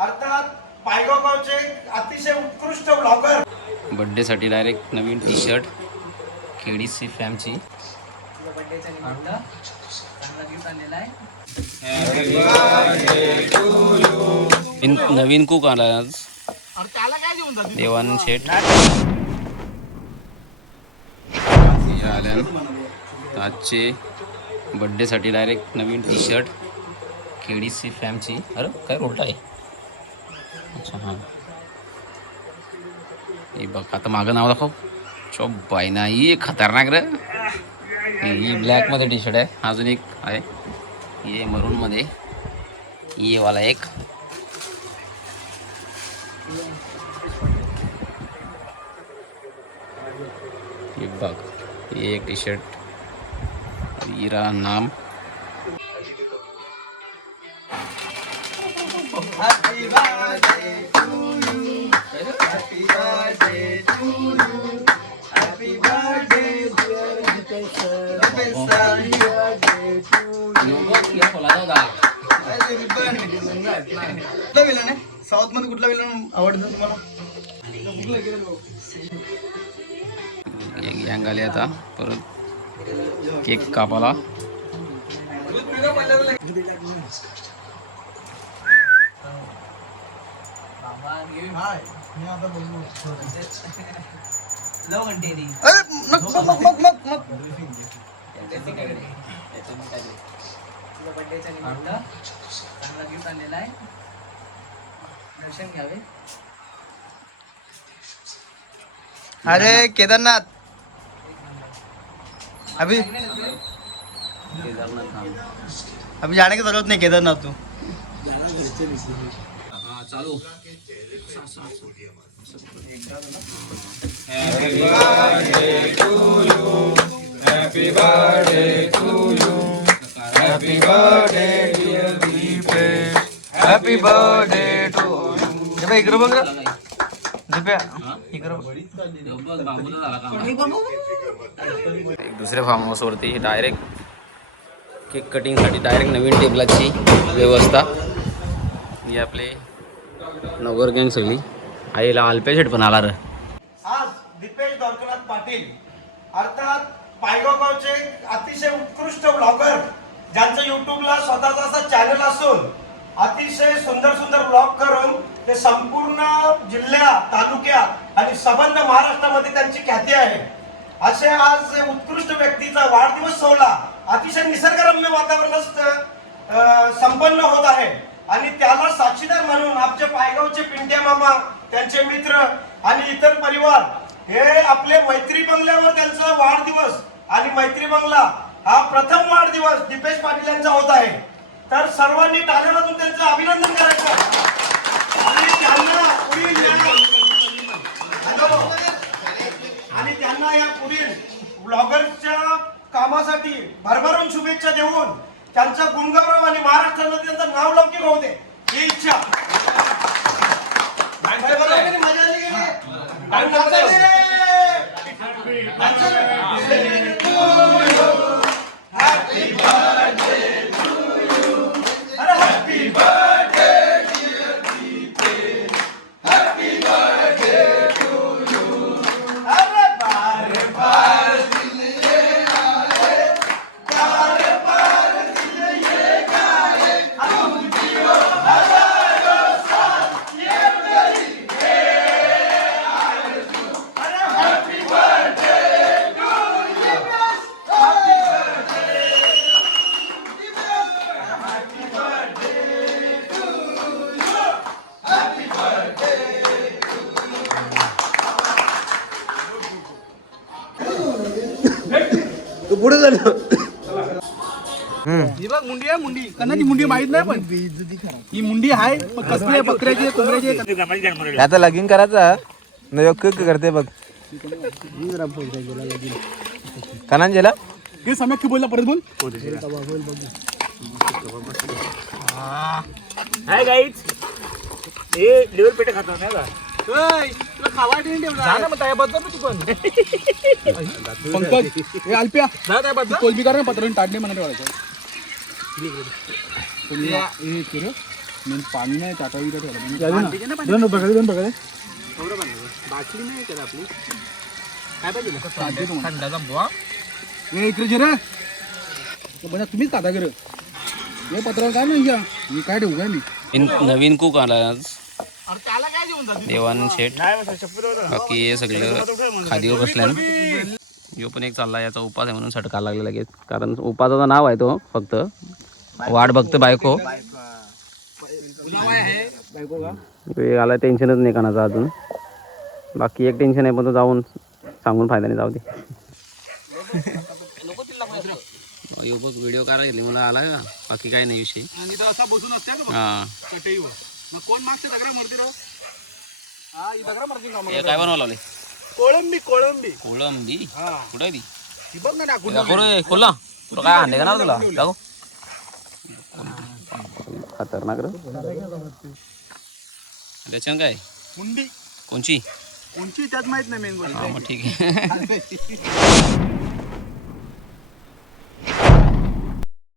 अर्थात पायगावचे अतिशय उत्कृष्ट ब्लॉगर. बर्थडे साठी डायरेक्ट नवीन टी शर्ट केडीसी फॅमची. नवीन कुक आला आज देवानंद शेठ आजचे बर्थडे साठी डायरेक्ट नवीन टी शर्ट केडीसी फॅमची. अरे काय रोल्ट आहे. अच्छा हां हे बघ आता मागं नाव दाखव. चोप बाय नाही खतरनाक रे. ही ब्लॅक मध्ये टी शर्ट आहे. अजून एक आहे हे मरून मध्ये. ये वाला एक ये बघ ये एक टी शर्ट हीरा नाम. Happy birthday to you. Happy birthday to you. Happy birthday dear Dipesh sir. Dipesh sir. Happy birthday to you. कुठला विलन आहे साऊथ मध्ये? कुठला विलन आवडतो तुम्हाला? गँग आले आता परत केक कापाला. अरे केदारनाथ अभी जाने की जरूरत नहीं. केदारनाथ तू चालू. Happy birthday to you. Happy birthday to you. Happy birthday dear Dipesh. Happy birthday to you. जब इकडे बघ रे दिप्या इकडे एक दुसऱ्या फार्म हाऊसवरती डायरेक्ट केक कटिंगसाठी डायरेक्ट नवीन टेबलाची व्यवस्था. ही आपले नगर गँग सगळी. आईला अल्पे शेट पण आला रे. आज दिपेश द्वारकानाथ पाटील अर्थात पायगावचे अतिशय उत्कृष्ट ब्लॉगर ज्यांचं युट्यूबला स्वतःचा असा चॅनल असून अतिशय सुंदर सुंदर ब्लॉग करून ते संपूर्ण जिल्ह्यात तालुक्यात आणि संबंध महाराष्ट्रामध्ये त्यांची ख्याती आहे. असे आज उत्कृष्ट व्यक्तीचा वाढदिवस सोहळा अतिशय निसर्गरम्य वातावरणात संपन्न होत आहे आणि त्याला साक्षीदार म्हणून आमचे पायगावचे पिंट्या मामा, त्यांचे मित्र आणि इतर परिवार हे आपले मैत्री बंगल्यावर त्यांचा वाढदिवस आणि मैत्री बंगला हा प्रथम वाढदिवस दिपेश पाटील यांचा होत आहे. तर सर्वांनी टाळ्या वाजवून त्यांचं अभिनंदन करायचं आणि त्यांना या पुढील ब्लॉगरच्या कामासाठी भरभरून शुभेच्छा देऊन त्यांचा गुणगौरव आणि महाराष्ट्रामध्ये त्यांचं नाव लौकिक होऊ दे ही इच्छा. मजा आली हॅपी बर्थडे टू यू. अरे happy birthday dear Deepesh. Happy birthday to you. अरे बार बार दिल ये गाए, बार बार दिल ये गाए, हम जियो हजारों साल ये मेरी है आरज़ू. अरे happy birthday to you. Happy birthday happy birthday to you. Happy birthday. तू पुढे झालं. ही बघ मुंडी आहे. मुंडी कन्नाची मुंडी माहित नाही पण ही मुंडी आहे पण कसली आहे? बकऱ्याची आहे, कोंबड्याची? आता लगीन करायचा न करते बघ कनांजेला. हे सम्यक बोलला परत बोल. हाय गाईज, हे लेवल पेटे खातो नाही का? तुला खावा ठेवला ना मग त्याबद्दल तू पण पंकज हे अल्प्या जा त्याबद्दल कोलबी कर ना पत्रण टाडणे म्हणत वाढायचं. मी पाणी नाही टाकावी दोन बघा बाटली नाही का आपली काय पाहिजे थंडाचा बुवा इकडे जे रे बघा तुम्हीच खाता गर हे पत्रावर काय नाही घ्या मी काय ठेवू काय मी नवीन कुक आला आज अरे त्याला काय देऊन जातो देवान शेठ. बाकी हे सगळं खादीवर बसल्यानं यो पण एक चालला, याचा उपास आहे म्हणून सटका लागला लगेच, कारण उपासाचं नाव आहे तो, फक्त वाट बघते बायको. आला टेन्शनच नाही कानाचं अजून. बाकी एक टेन्शन आहे पण तो जाऊन सांगून फायदा नाही, जाऊ दे. व्हिडिओ काढायला मला आला का, बाकी काही नाही विषय. आणि तो असा बसून असते ना हा कटईवर, मग कोण मागते दगडा मारते रो? हा ही दगडा मारते का? हे काय बनवायला लावले? कोळंबी कोळंबी कोळंबी. हा कुठे आहे ती? ही बघ ना टाकून रे खोला, तुला काय आणले का ना तुला जाऊ. खतरनाक रे. त्याच्यानं काय मुंडी कोणची कोणची त्यात माहित नाही मेन हा मग ठीक आहे.